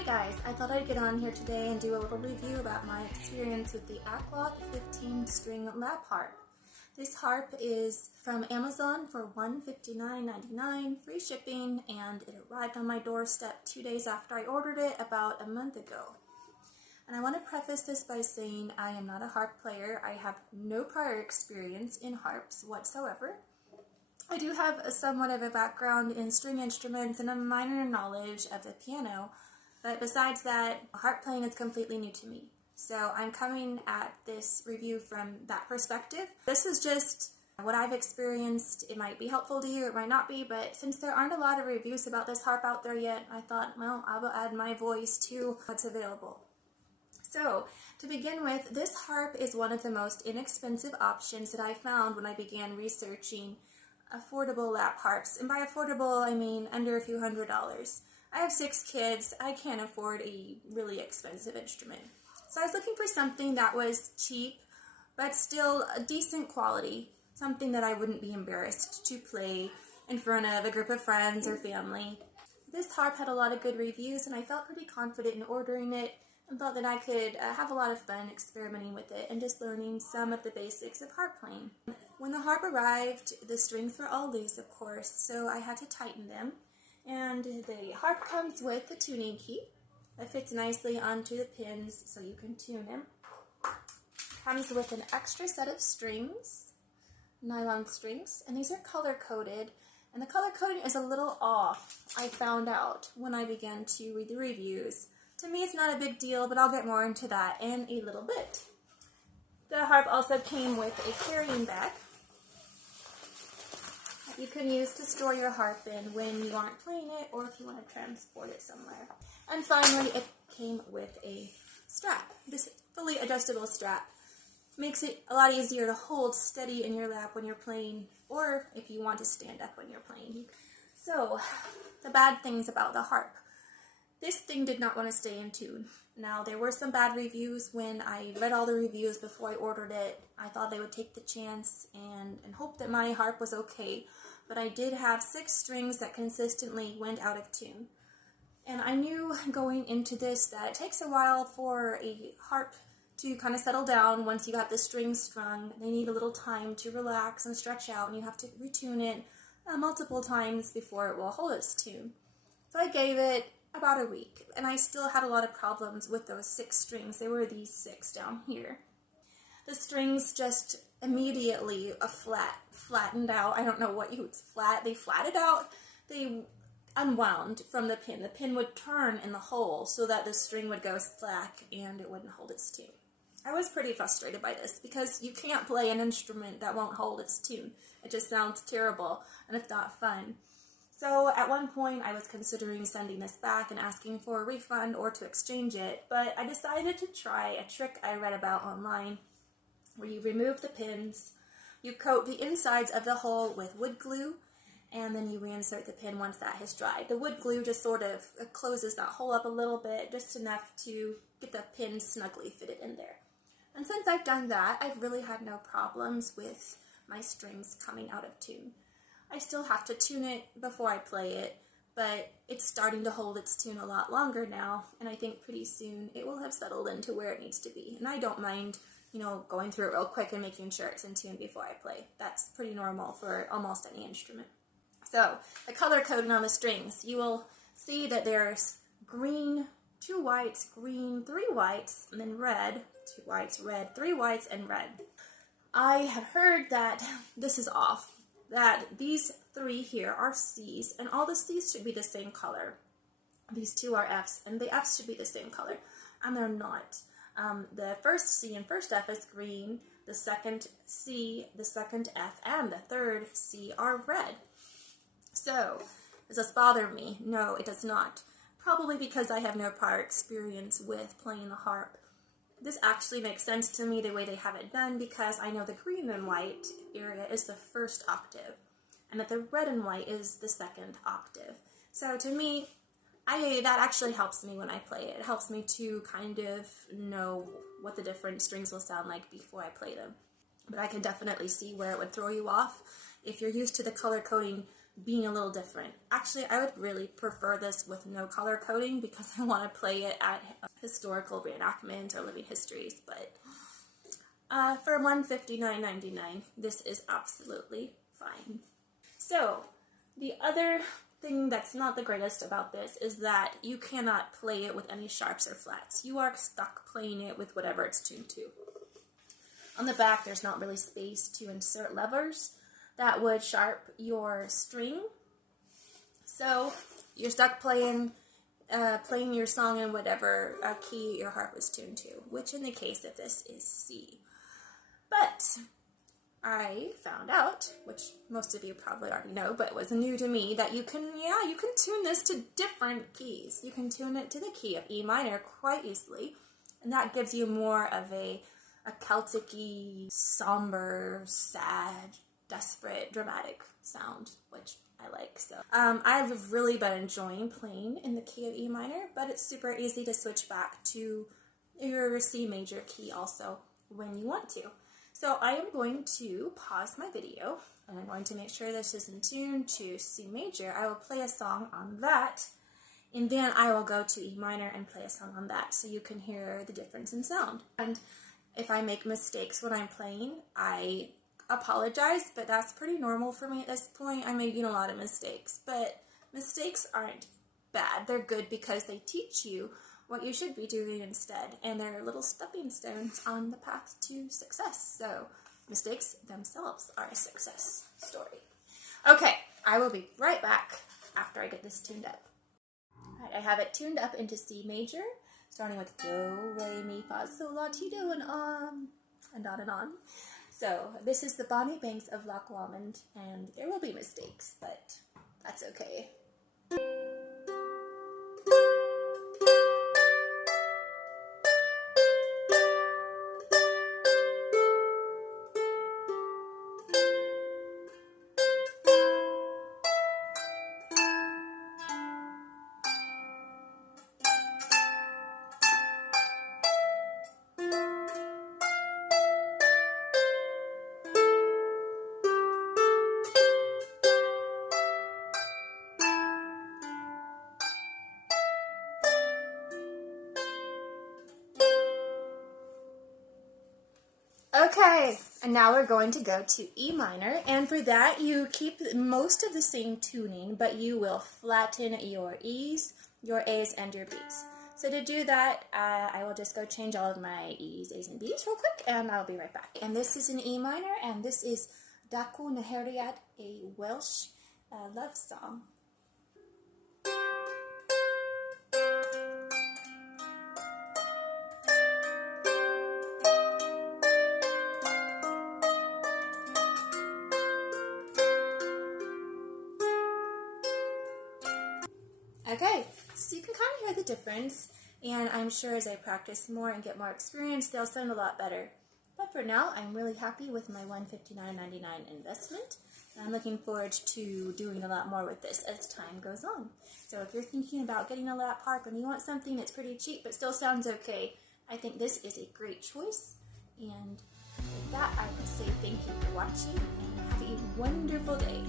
Hi guys, I thought I'd get on here today and do a little review about my experience with the Aklot 15 string lap harp. This harp is from Amazon for $159.99, free shipping, and it arrived on my doorstep 2 days after I ordered it about a month ago. And I want to preface this by saying I am not a harp player. I have no prior experience in harps whatsoever. I do have somewhat of a background in string instruments and a minor knowledge of the piano, but besides that, harp playing is completely new to me. So I'm coming at this review from that perspective. This is just what I've experienced. It might be helpful to you, it might not be, but since there aren't a lot of reviews about this harp out there yet, I thought, well, I will add my voice to what's available. So, to begin with, this harp is one of the most inexpensive options that I found when I began researching affordable lap harps. And by affordable, I mean under a few $100s. I have 6 kids. I can't afford a really expensive instrument. So I was looking for something that was cheap, but still a decent quality. Something that I wouldn't be embarrassed to play in front of a group of friends or family. This harp had a lot of good reviews, and I felt pretty confident in ordering it and thought that I could have a lot of fun experimenting with it and just learning some of the basics of harp playing. When the harp arrived, the strings were all loose, of course, so I had to tighten them. And the harp comes with a tuning key that fits nicely onto the pins so you can tune them. Comes with an extra set of strings, nylon strings, and these are color-coded. And the color coding is a little off, I found out when I began to read the reviews. To me, it's not a big deal, but I'll get more into that in a little bit. The harp also came with a carrying bag that you can use to store your harp in when you aren't playing it or if you want to transport it somewhere. And finally, it came with a strap. This fully adjustable strap makes it a lot easier to hold steady in your lap when you're playing, or if you want to stand up when you're playing. So, the bad things about the harp. This thing did not want to stay in tune. Now, there were some bad reviews when I read all the reviews before I ordered it. I thought they would take the chance and hope that my harp was okay, but I did have 6 strings that consistently went out of tune. And I knew going into this that it takes a while for a harp to kind of settle down once you got the strings strung. They need a little time to relax and stretch out, and you have to retune it multiple times before it will hold its tune. So I gave it about a week, and I still had a lot of problems with those 6 strings. They were these 6 down here. The strings just immediately flattened out. I don't know what you would they flatted out. They unwound from the pin. The pin would turn in the hole so that the string would go slack and it wouldn't hold its tune. I was pretty frustrated by this because you can't play an instrument that won't hold its tune. It just sounds terrible and it's not fun. So at one point I was considering sending this back and asking for a refund or to exchange it, but I decided to try a trick I read about online where you remove the pins, you coat the insides of the hole with wood glue, and then you reinsert the pin once that has dried. The wood glue just sort of closes that hole up a little bit, just enough to get the pin snugly fitted in there. And since I've done that, I've really had no problems with my strings coming out of tune. I still have to tune it before I play it, but it's starting to hold its tune a lot longer now, and I think pretty soon it will have settled into where it needs to be. And I don't mind, going through it real quick and making sure it's in tune before I play. That's pretty normal for almost any instrument. So, the color coding on the strings, you will see that there's green, 2 whites, green, 3 whites, and then red, 2 whites, red, 3 whites, and red. I have heard that this is off, that these 3 here are C's, and all the C's should be the same color. These 2 are F's, and the F's should be the same color, and they're not. The first C and first F is green, the second C, the second F, and the third C are red. So, does this bother me? No, it does not. Probably because I have no prior experience with playing the harp. This actually makes sense to me the way they have it done because I know the green and white area is the first octave and that the red and white is the second octave. So to me, that actually helps me when I play it. It helps me to kind of know what the different strings will sound like before I play them. But I can definitely see where it would throw you off if you're used to the color coding being a little different. Actually, I would really prefer this with no color coding because I want to play it at historical reenactments or living histories, but for $159.99, this is absolutely fine. So, the other thing that's not the greatest about this is that you cannot play it with any sharps or flats. You are stuck playing it with whatever it's tuned to. On the back, there's not really space to insert levers that would sharp your string. So you're stuck playing your song in whatever key your harp is tuned to, which in the case of this is C. But I found out, which most of you probably already know, but it was new to me, that you can tune this to different keys. You can tune it to the key of E minor quite easily, and that gives you more of a Celtic-y, somber, sad, desperate, dramatic sound, which I like. So I've really been enjoying playing in the key of E minor, but it's super easy to switch back to your C major key also when you want to. So I am going to pause my video, and I'm going to make sure this is in tune to C major. I will play a song on that, and then I will go to E minor and play a song on that, so you can hear the difference in sound. And if I make mistakes when I'm playing, I apologize, but that's pretty normal for me at this point. I'm making a lot of mistakes, but mistakes aren't bad. They're good because they teach you what you should be doing instead, and they're little stepping stones on the path to success. So mistakes themselves are a success story. Okay, I will be right back after I get this tuned up. All right, I have it tuned up into C major, starting with do, re, mi, fa, sol, la, ti, do, and on. So this is the Bonnie Banks of Loch Lomond, and there will be mistakes, but that's okay. Okay, and now we're going to go to E minor, and for that you keep most of the same tuning, but you will flatten your E's, your A's, and your B's. So to do that, I will just go change all of my E's, A's, and B's real quick, and I'll be right back. And this is an E minor, and this is Dacu Naheriad, a Welsh love song. Okay, so you can kind of hear the difference, and I'm sure as I practice more and get more experience, they'll sound a lot better. But for now, I'm really happy with my $159.99 investment, and I'm looking forward to doing a lot more with this as time goes on. So if you're thinking about getting a lap harp and you want something that's pretty cheap but still sounds okay, I think this is a great choice. And with that, I will say thank you for watching, and have a wonderful day.